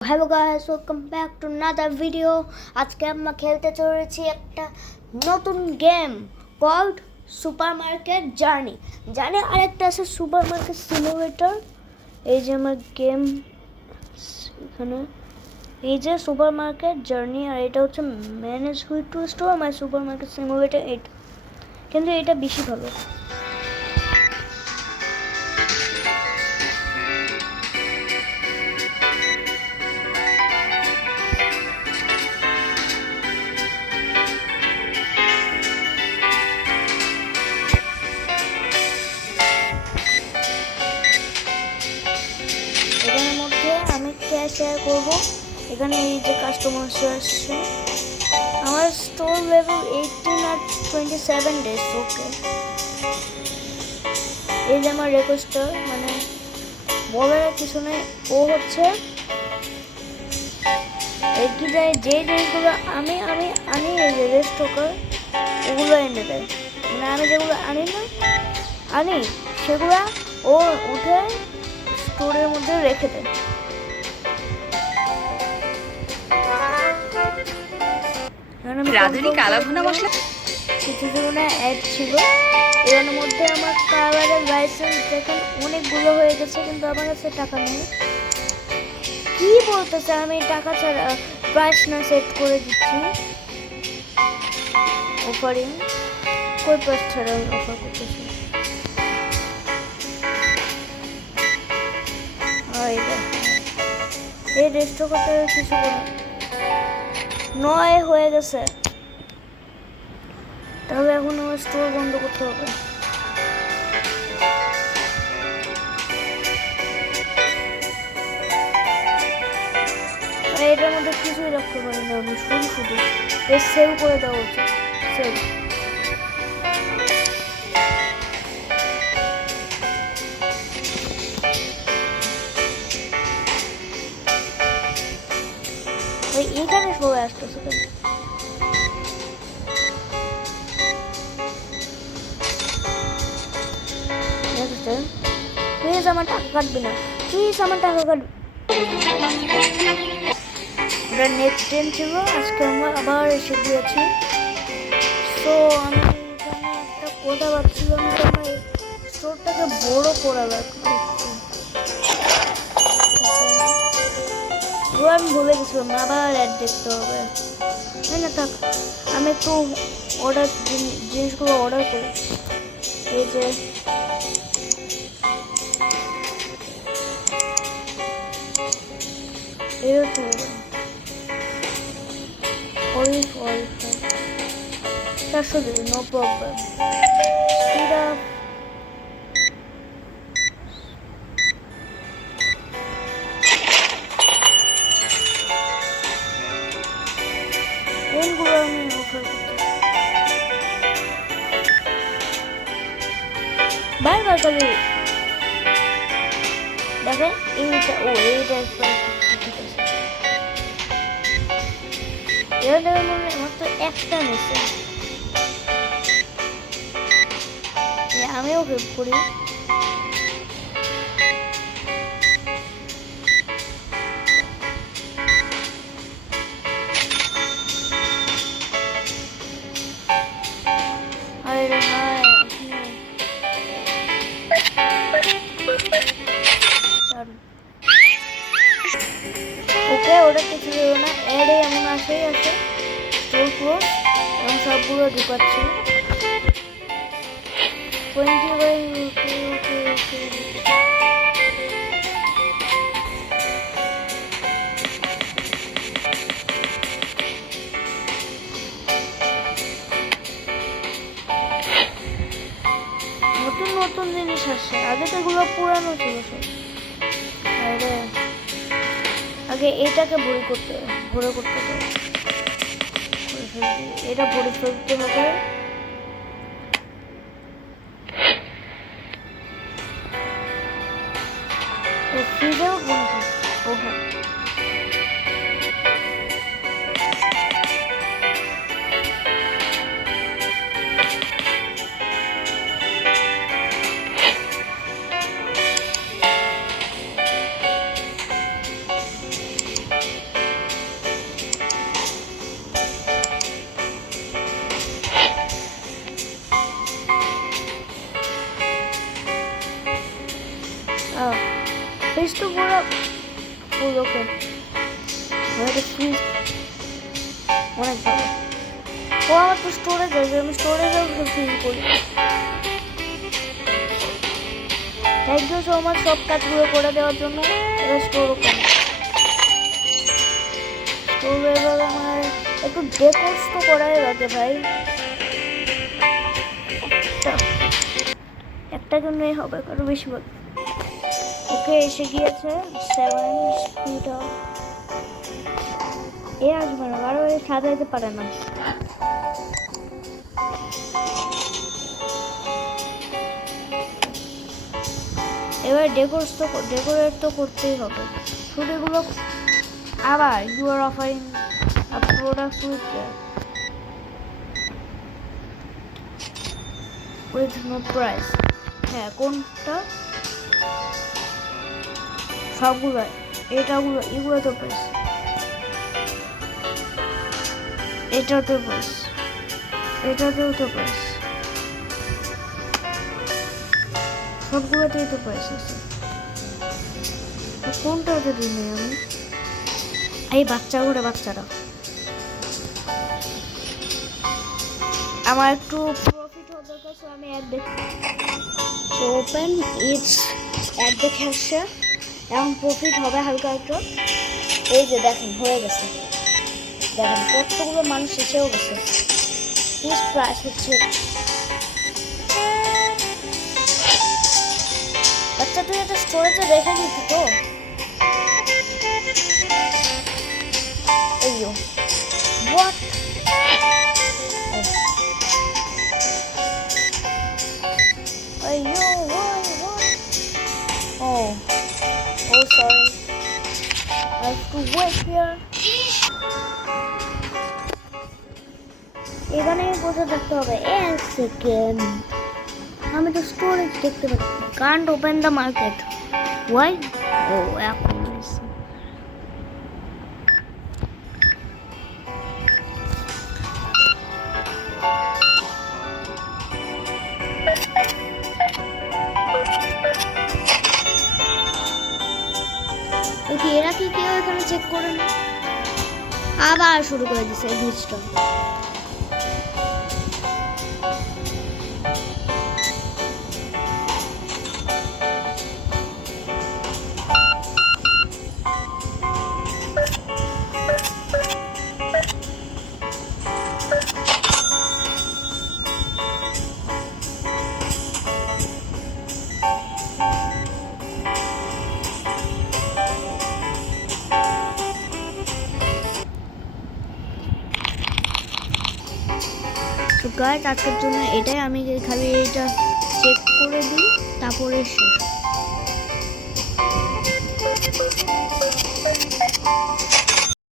Hello guys, welcome back to another video. আজকে আমরা খেলতে চলেছি একটা নতুন game called super market journey. জানি আরেকটা আছে সুপার মার্কেট সিমুলেটর। এই যে আমার গেম এখানে, এই যে সুপার মার্কেট জার্নি, আর এটা হচ্ছে manage who to store my super market simulator 8, কিন্তু এটা বেশি ভালো। এখানের মধ্যে আমি ক্যাশ শেয়ার করবো। এখানে এই যে কাস্টমার আসছে, আমার স্টোর লেভেল 18 আর 27 ডেজ। ওকে, এই যে আমার রেকোয়েস্টার, মানে বলার কিছু নেই। ও হচ্ছে এই কি যায়, যে জিনিসগুলো আমি আমি আনি, এই যে রেস্টকার ওগুলো এনে দেয়। মানে আমি যেগুলো আনি না আনি, সেগুলো ও উঠে স্টোরের মধ্যে রেখে দেয়। রাঁধুনি কালা ভুনা মশলা কিছু ধরনের অ্যাড ছিল। এর মধ্যে আমার কালারের লাইসেন্স দেখেন অনেকগুলো হয়ে গেছে, কিন্তু আমার কাছে টাকা নেই। কি বলতেছে, আমি টাকা ছাড়া প্রাইস না সেট করে দিচ্ছি। অফারিং কই প্রাইস ছাড়া অফার করতেছি। এই রেস্টুরেন্টে কিছু 9 হয়ে গেছে, তাহলে এখন আমার স্টোর বন্ধ করতে হবে। এটার মধ্যে কিছুই রাখতে পারি না আমি, শুধু এর সেল করে দেওয়া উচিত। সেল এইখানে সবাই আসতেছে কেন? প্লিজ আমার টাকা কাটবি না, প্লিজ আমার টাকা কাটবি। আমরা নেক্সট ট্রেন ছিল, আজকে আমরা আবার এসে দিয়েছি। তো আমি এখানে একটা কথা ভাবছিলাম যে আমার স্টোরটাকে বড় করা লাগবে। আমি ভুলে গেছিলাম, আবার অ্যাড দেখতে হবে। হ্যাঁ না, থাক, আমি একটু জিনিসগুলো অর্ডার করি। এই যে এরকম অলিভ অয়েল 400 দেবে, নো প্রবলেম। স্পিড আপ কোনগুলো আমি অফার করতে বারবার খালি দেখেন। এইটা এইটা ঠিক আছে। এবার দেখেন মনে হয় মাত্র একটা নিচ্ছে। আমিও হেল্প করি। আরে ভাই, ওকে, ওটা কিছু দেবো না। অ্যাডে এমন আসেই আছে, স্টোর ক্লোজ, এবং সবগুলো ঢুকাচ্ছি। 20 বাই ওকে ওকে ওকে। নতুন নতুন জিনিস আসছে, আগে তো এগুলো পুরানো ছিল সব। আরে আগে এটাকে ভরে করতে হবে, এটা ভরে ফেলতে হবে। ফ্রিজেও বন্ধু, ও হ্যাঁ, ফুল ওকে ফ্রিজ অনেক ভালো। ও আমার তো স্টোরেজ আছে, আমি স্টোরেজও ফিল করি। থ্যাংক ইউ সো মাচ সব কাজগুলো করে দেওয়ার জন্য। এবার স্টোরও করে স্টোর এবার আমার একটু ডেকোর্স তো করাই লাগে ভাই। একটা জন্যই হবে, কারণ বেশিরভাগ ওকে এসে গিয়েছে 7 স্পিড আপ। এ আসবে না, বারবার সাজাইতে পারে না। এবার ডেকোরেট তো করতেই হবে। শুধু এগুলো আবার you are offering a product with no price. হ্যাঁ, কোনটা? সবগুলো, এগুলো তো প্রাইস, এটাতে প্রাইস, এটাতেও তো প্রাইস, সবগুলোতেই তো প্রাইস আছে। কোনটাতে দিই আমি? এই বাচ্চারা আমার একটু প্রফিট হবে, তো আমি অ্যাড দেখি। সো ওপেন ইটস, অ্যাড দেখে আসছে। এখন প্রফিট হবে হালকা একটু। এই যে দেখেন হয়ে গেছে, দেখেন কতগুলো মানুষ এসেও গেছে। প্লিজ প্রাইস হচ্ছে। বাচ্চা তুই এটা স্টোরেজে রেখে দিচ্ছি তো। এইও what, ayyo why what, oh sorry, I have to wait here. এখানে বসে থাকতে হবে। এক সেকেন্ড, আমি তো স্টোরেজ দেখতে পাচ্ছি। Can't open the market, why? ও এখন এরা কি কেউ এখানে চেক করে না? আবার শুরু করে দিছে এই জিনিসটা। তো গাইস আজকের জন্য এটাই, আমি খালি এটা চেক করে দিই তারপরে শেষ।